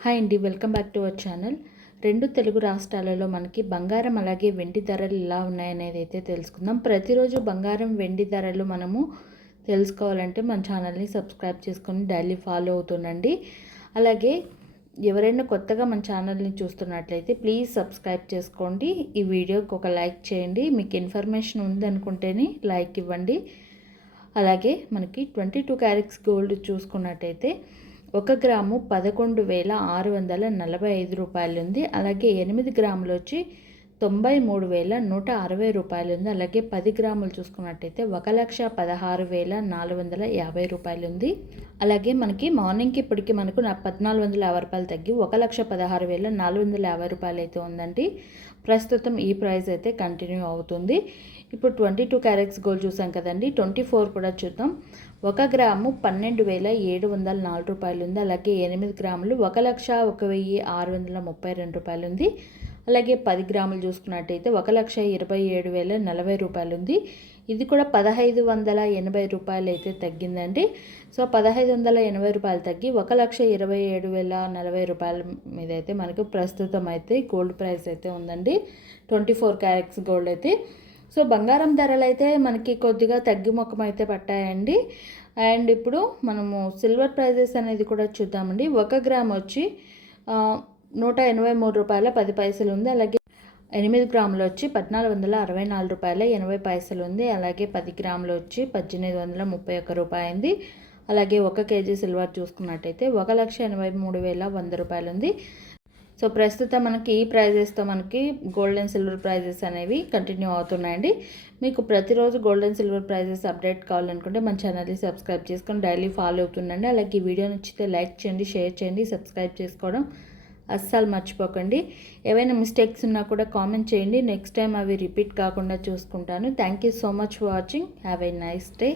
Hi అండి, welcome back to our channel. రెండు తెలుగు రాష్ట్రాలలో మనకి బంగారం అలాగే వెండి ధరలు ఎలా ఉన్నాయనేది అయితే తెలుసుకుందాం. ప్రతిరోజు బంగారం వెండి ధరలు మనము తెలుసుకోవాలంటే మన ఛానల్ని సబ్స్క్రైబ్ చేసుకొని డైలీ ఫాలో అవుతుండండి. అలాగే ఎవరైనా కొత్తగా మన ఛానల్ని చూస్తున్నట్లయితే ప్లీజ్ సబ్స్క్రైబ్ చేసుకోండి. ఈ వీడియోకి ఒక లైక్ చేయండి. మీకు ఇన్ఫర్మేషన్ ఉందనుకుంటేనే లైక్ ఇవ్వండి. అలాగే మనకి 22 క్యారెట్స్ గోల్డ్ చూసుకున్నట్టయితే 1 గ్రాము 11,645 రూపాయలు ఉంది. అలాగే 8 గ్రాములు వచ్చి 93,160 రూపాయలు ఉంది. అలాగే 10 గ్రాములు చూసుకున్నట్టయితే 1,16,450 రూపాయలు ఉంది. అలాగే మనకి మార్నింగ్కి ఇప్పటికి మనకు 1,450 రూపాయలు తగ్గి 1,16,450 రూపాయలు అయితే ఉందండి. ప్రస్తుతం ఈ ప్రైస్ అయితే కంటిన్యూ అవుతుంది. ఇప్పుడు 22 క్యారెట్స్ గోల్డ్ చూసాం కదండి, 24 కూడా చూద్దాం. 1 గ్రాము 12,704 రూపాయలు ఉంది. అలాగే 8 గ్రాములు 1,01,632 రూపాయలు ఉంది. అలాగే 10 గ్రాములు చూసుకున్నట్టయితే 1,27,040 రూపాయలు ఉంది. ఇది కూడా 1,580 రూపాయలు అయితే తగ్గిందండి. సో 1,580 రూపాయలు తగ్గి 1,27,040 రూపాయల మీద అయితే మనకు ప్రస్తుతం అయితే గోల్డ్ ప్రైస్ అయితే ఉందండి. 24 క్యారెట్స్ గోల్డ్ అయితే. సో బంగారం ధరలు అయితే మనకి కొద్దిగా తగ్గుముఖం అయితే పట్టాయండి. అండ్ ఇప్పుడు మనము సిల్వర్ ప్రైజెస్ అనేది కూడా చూద్దామండి. 1 గ్రామ్ వచ్చి 183 రూపాయల 10 పైసలు ఉంది. అలాగే 8 గ్రాములు వచ్చి 1,464 రూపాయల 80 పైసలు ఉంది. అలాగే 10 గ్రాములు వచ్చి 1,831 రూపాయలు ఉంది. అలాగే 1 కేజీ సిల్వర్ చూసుకున్నట్టయితే 1,83,100 రూపాయలు ఉంది. సో ప్రస్తుతం మనకి ఈ ప్రైజెస్తో మనకి గోల్డ్ అండ్ సిల్వర్ ప్రైజెస్ అనేవి కంటిన్యూ అవుతున్నాయండి. మీకు ప్రతిరోజు gold and silver prizes update కావాలనుకుంటే మన ఛానల్ని సబ్స్క్రైబ్ చేసుకొని డైలీ ఫాలో అవుతుండండి. అలాగే ఈ వీడియో నచ్చితే లైక్ చేయండి, షేర్ చేయండి, సబ్స్క్రైబ్ చేసుకోవడం అస్సలు మర్చిపోకండి. ఏవైనా మిస్టేక్స్ ఉన్నా కూడా కామెంట్ చేయండి. నెక్స్ట్ టైం అవి రిపీట్ కాకుండా చూసుకుంటాను. Thank you so much for watching. Have a nice day.